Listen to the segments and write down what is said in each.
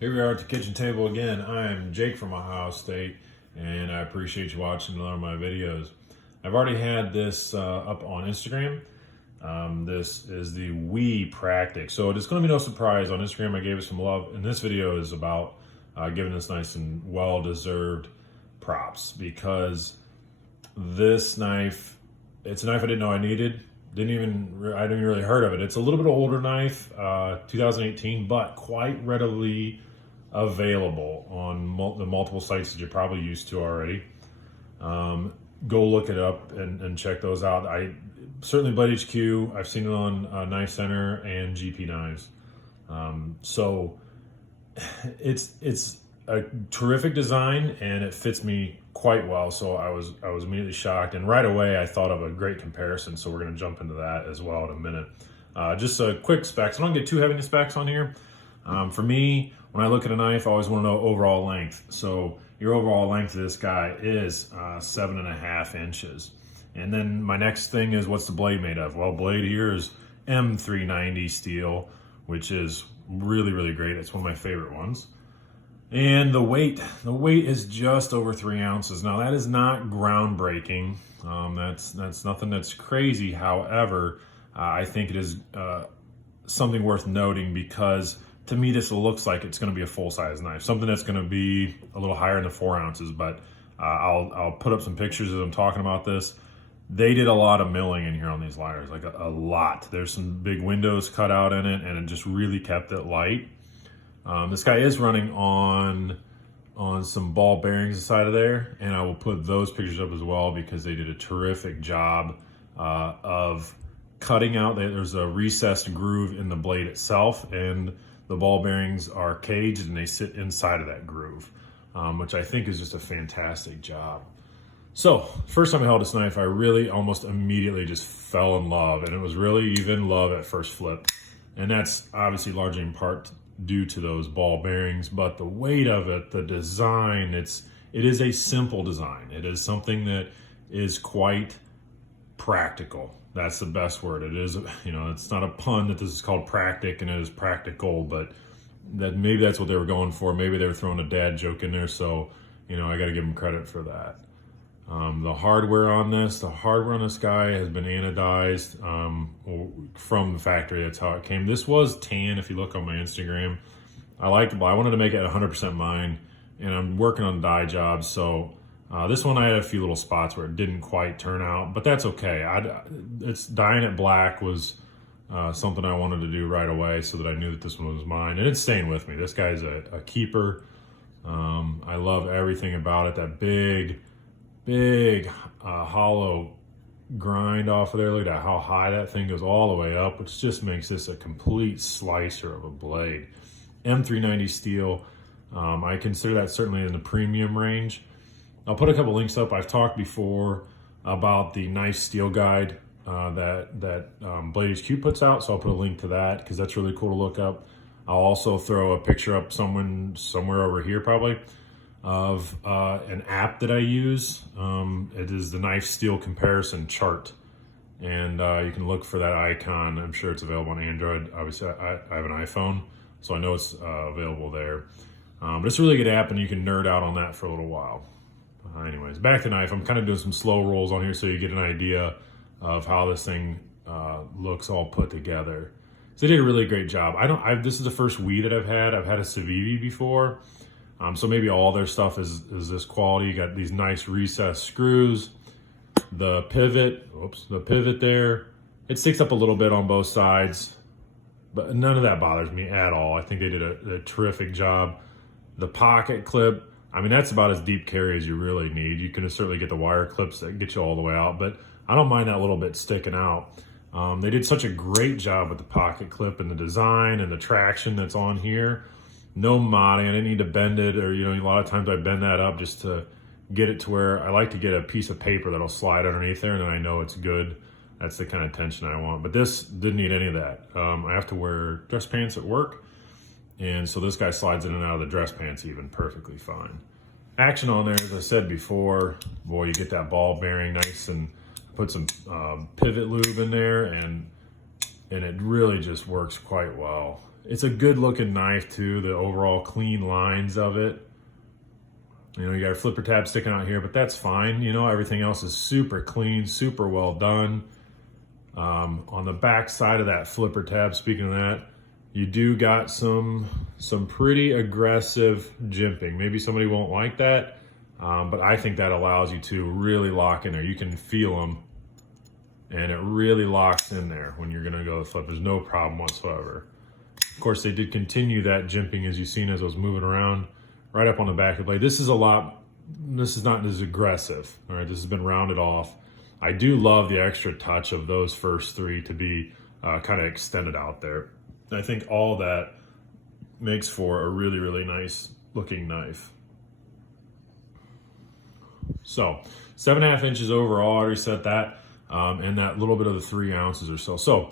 Here we are at the kitchen table again. I'm Jake from Ohio State, and I appreciate you watching a lot of my videos. I've already had this up on Instagram. This is the Knives Practic. So it's going to be no surprise. On Instagram, I gave it some love, and this video is about giving this nice and well-deserved props because this knife, it's a knife I didn't know I needed. I didn't even really heard of it. It's a little bit older knife, 2018, but quite readily available on the multiple sites that you're probably used to already. Go look it up and check those out. Certainly Blade HQ. I've seen it on Knife Center and GP Knives. So it's a terrific design and it fits me quite well. So I was immediately shocked, and right away I thought of a great comparison. So we're going to jump into that as well in a minute. Just a quick specs. I don't get too heavy into specs on here. For me, when I look at a knife, I always want to know overall length. So your overall length of this guy is 7.5 inches. And then my next thing is, what's the blade made of? Well, blade here is M390 steel, which is really, really great. It's one of my favorite ones. And the weight is just over 3 ounces. Now that is not groundbreaking. That's nothing that's crazy. However, I think it is something worth noting because to me, this looks like it's going to be a full-size knife, something that's going to be a little higher than 4 ounces. But I'll put up some pictures as I'm talking about this. They did a lot of milling in here on these lighters, like a lot. There's some big windows cut out in it, and it just really kept it light. This guy is running on some ball bearings inside of there, and I will put those pictures up as well because they did a terrific job of cutting out. There's a recessed groove in the blade itself, and the ball bearings are caged and they sit inside of that groove, which I think is just a fantastic job. So, first time I held this knife, I really almost immediately just fell in love, and it was really even love at first flip. And that's obviously largely in part due to those ball bearings, but the weight of it, the design, it is a simple design. It is something that is quite practical. That's the best word. It is, it's not a pun that this is called Practic and it is practical, but maybe that's what they were going for. Maybe they were throwing a dad joke in there, so I got to give them credit for that. The hardware on this guy has been anodized from the factory. That's how it came. This was tan. If you look on my Instagram, I liked it, but I wanted to make it 100% mine, and I'm working on dye jobs. So this one I had a few little spots where it didn't quite turn out, but that's okay. It's dyeing it black was something I wanted to do right away so that I knew that this one was mine, and it's staying with me. This guy's a keeper. I love everything about it. That big hollow grind off of there. Look at how high that thing goes all the way up, which just makes this a complete slicer of a blade. M390 steel. I consider that certainly in the premium range. I'll put a couple links up. I've talked before about the Knife Steel Guide that Blade HQ puts out, so I'll put a link to that because that's really cool to look up. I'll also throw a picture up somewhere over here probably of an app that I use. It is the Knife Steel Comparison Chart, and you can look for that icon. I'm sure it's available on Android. Obviously, I have an iPhone, so I know it's available there. But it's a really good app, and you can nerd out on that for a little while. Anyways, back to knife. I'm kind of doing some slow rolls on here so you get an idea of how this thing looks all put together. So they did a really great job. This is the first Wii that I've had. I've had a Civivi before. So maybe all their stuff is this quality. You got these nice recessed screws. The pivot there, it sticks up a little bit on both sides, but none of that bothers me at all. I think they did a terrific job. The pocket clip, that's about as deep carry as you really need. You can certainly get the wire clips that get you all the way out, but I don't mind that little bit sticking out. They did such a great job with the pocket clip and the design and the traction that's on here. No modding. I didn't need to bend it, or a lot of times I bend that up just to get it to where I like to get a piece of paper that'll slide underneath there, and then I know it's good. That's the kind of tension I want. But this didn't need any of that. I have to wear dress pants at work, and so this guy slides in and out of the dress pants even perfectly fine. Action on there, as I said before, boy, you get that ball bearing nice, and put some pivot lube in there, and it really just works quite well. it's a good looking knife too, the overall clean lines of it. You know, you got a flipper tab sticking out here, but that's fine. You know, everything else is super clean, super well done. On the back side of that flipper tab, speaking of that, you do got some pretty aggressive jimping. Maybe somebody won't like that, but I think that allows you to really lock in there. You can feel them, and it really locks in there when you're gonna go to flip. There's no problem whatsoever. Of course, they did continue that jimping, as you've seen as I was moving around, right up on the back of the blade. This is not as aggressive, all right? This has been rounded off. I do love the extra touch of those first three to be kind of extended out there. I think all that makes for a really, really nice looking knife. So 7.5 inches overall, I already said that, and that little bit of the 3 ounces or so. So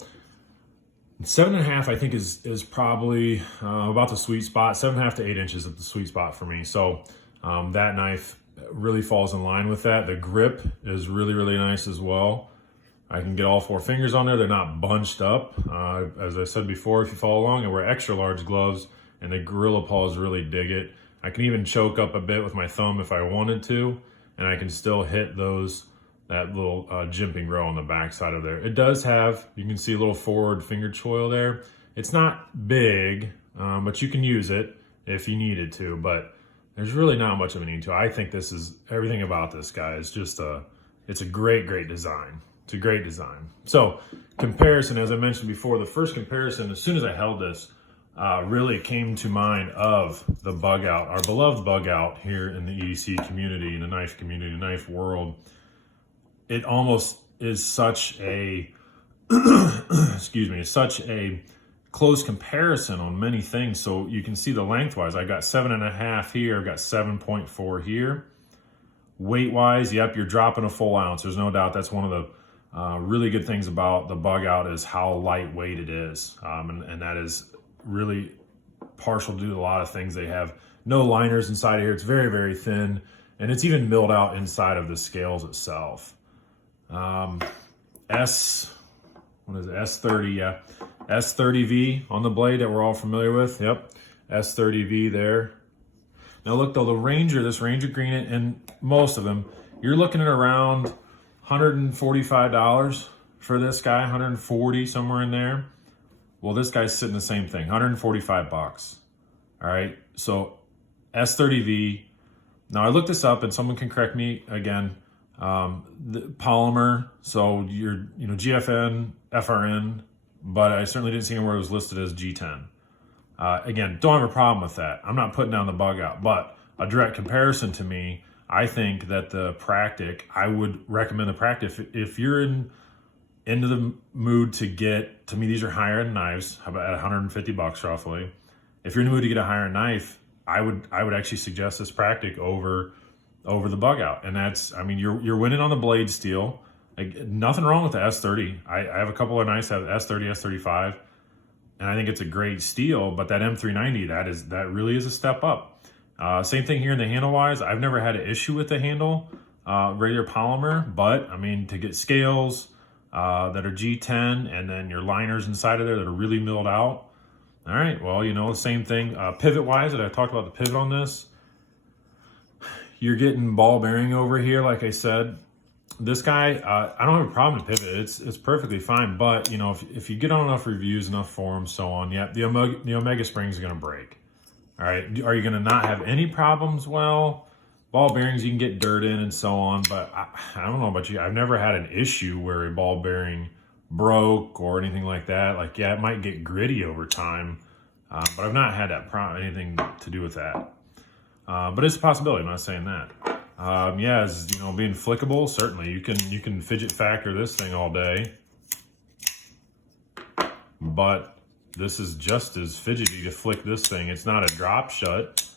7.5, I think is probably about the sweet spot. 7.5 to 8 inches is the sweet spot for me. So that knife really falls in line with that. The grip is really, really nice as well. I can get all 4 fingers on there. They're not bunched up. As I said before, if you follow along, I wear extra large gloves, and the Gorilla Paws really dig it. I can even choke up a bit with my thumb if I wanted to, and I can still hit that little jimping row on the back side of there. It does have, you can see a little forward finger choil there. It's not big, but you can use it if you needed to, but there's really not much of a need to. I think everything about this guy is just it's a great, great design. It's a great design. So comparison, as I mentioned before, the first comparison, as soon as I held this, really came to mind of the Bugout, our beloved Bugout here in the EDC community, in the knife community, the knife world. It almost is such a, excuse me, such a close comparison on many things. So you can see the lengthwise, I got 7.5 here, I've got 7.4 here. Weight-wise, yep, you're dropping a full ounce. There's no doubt that's one of the really good things about the Bugout is how lightweight it is. And that is really partial to a lot of things. They have no liners inside here. It's very, very thin, and it's even milled out inside of the scales itself. S30, yeah. S30V on the blade that we're all familiar with. Yep, S30V there. Now look though, this Ranger Green, and most of them, you're looking at around $145 for this guy, 140 somewhere in there. Well, this guy's sitting the same thing, 145 bucks. All right, so S30V. Now I looked this up, and someone can correct me again. The polymer, so GFN, FRN, but I certainly didn't see anywhere it was listed as G10. Again, don't have a problem with that. I'm not putting down the Bugout, but a direct comparison to me, I think that the Practic, I would recommend the Practic if you're into the mood to get, to me, these are higher end knives, how about at 150 bucks roughly. If you're in the mood to get a higher end knife, I would actually suggest this Practic over the Bugout. And that's, I mean, you're winning on the blade steel. Like, nothing wrong with the S30. I have a couple of knives that have S30, S35, and I think it's a great steel, but that M390, that really is a step up. Same thing here in the handle wise. I've never had an issue with the handle, regular polymer, but I mean, to get scales that are G10 and then your liners inside of there that are really milled out. All right, well, the same thing. Pivot wise, that I talked about the pivot on this. You're getting ball bearing over here, like I said. This guy, I don't have a problem with pivot. It's perfectly fine, but if you get on enough reviews, enough forums, so on, yeah, the Omega spring is going to break. All right, are you going to not have any problems? Well, ball bearings you can get dirt in and so on, but I don't know about you. I've never had an issue where a ball bearing broke or anything like that. Like, yeah, it might get gritty over time, but I've not had anything to do with that. But it's a possibility. I'm not saying that. Yeah, as being flickable, certainly you can fidget factor this thing all day, but this is just as fidgety to flick this thing. It's not a drop shut,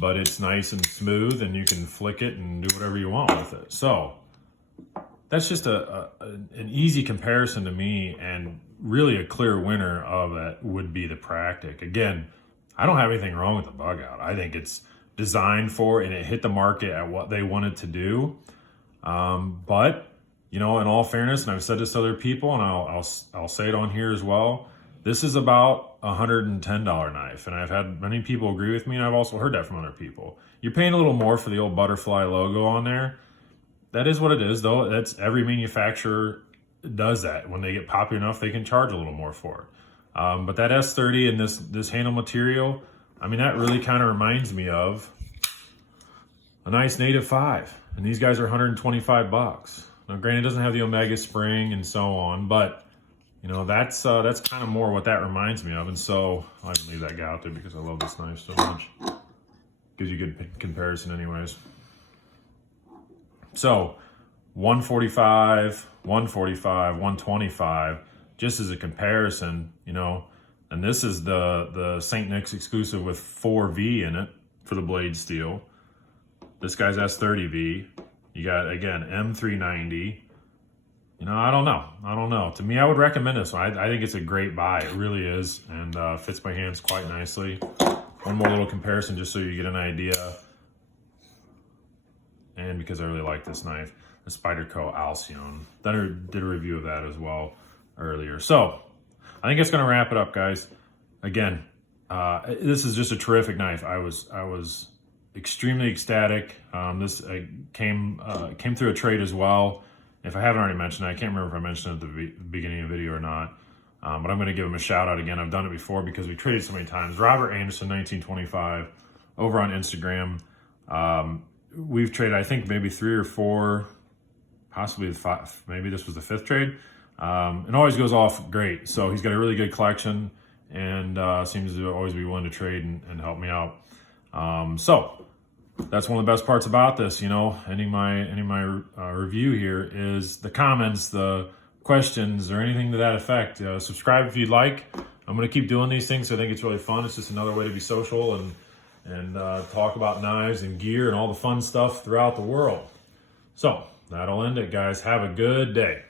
but it's nice and smooth, and you can flick it and do whatever you want with it. So that's just an easy comparison to me, and really a clear winner of that would be the Practic. Again, I don't have anything wrong with the Bugout. I think it's designed for, and it hit the market at what they wanted to do. But in all fairness, and I've said this to other people, and I'll say it on here as well, this is about $110 knife, and I've had many people agree with me, and I've also heard that from other people. You're paying a little more for the old butterfly logo on there. That is what it is, though. That's every manufacturer does that. When they get popular enough, they can charge a little more for it. But that S30 and this handle material, I mean, that really kind of reminds me of a nice Native 5. And these guys are 125 bucks. Now, granted, it doesn't have the Omega spring and so on, but you know, that's kind of more what that reminds me of. And so I can leave that guy out there because I love this knife so much. Gives you a good comparison anyways. So 145, 145, 125, just as a comparison, you know, and this is the St. Nick's exclusive with 4V in it for the blade steel. This guy's S30V. You got, again, M390. You know, I don't know. To me, I would recommend this one. I think it's a great buy. It really is, and fits my hands quite nicely. One more little comparison just so you get an idea. And because I really like this knife, the Spyderco Alcyon. Then I did a review of that as well earlier. So, I think it's going to wrap it up, guys. Again, this is just a terrific knife. I was extremely ecstatic. This came through a trade as well. If I haven't already mentioned it, I can't remember if I mentioned it at the beginning of the video or not. But I'm going to give him a shout out again. I've done it before because we traded so many times. Robert Anderson, 1925, over on Instagram. We've traded, I think, maybe 3 or 4, possibly 5. Maybe this was the 5th trade. And always goes off great. So he's got a really good collection and seems to always be willing to trade and help me out. So that's one of the best parts about this, you know, ending my review here is the comments, the questions, or anything to that effect. Subscribe if you'd like. I'm going to keep doing these things. So I think it's really fun. It's just another way to be social and talk about knives and gear and all the fun stuff throughout the world. So that'll end it, guys. Have a good day.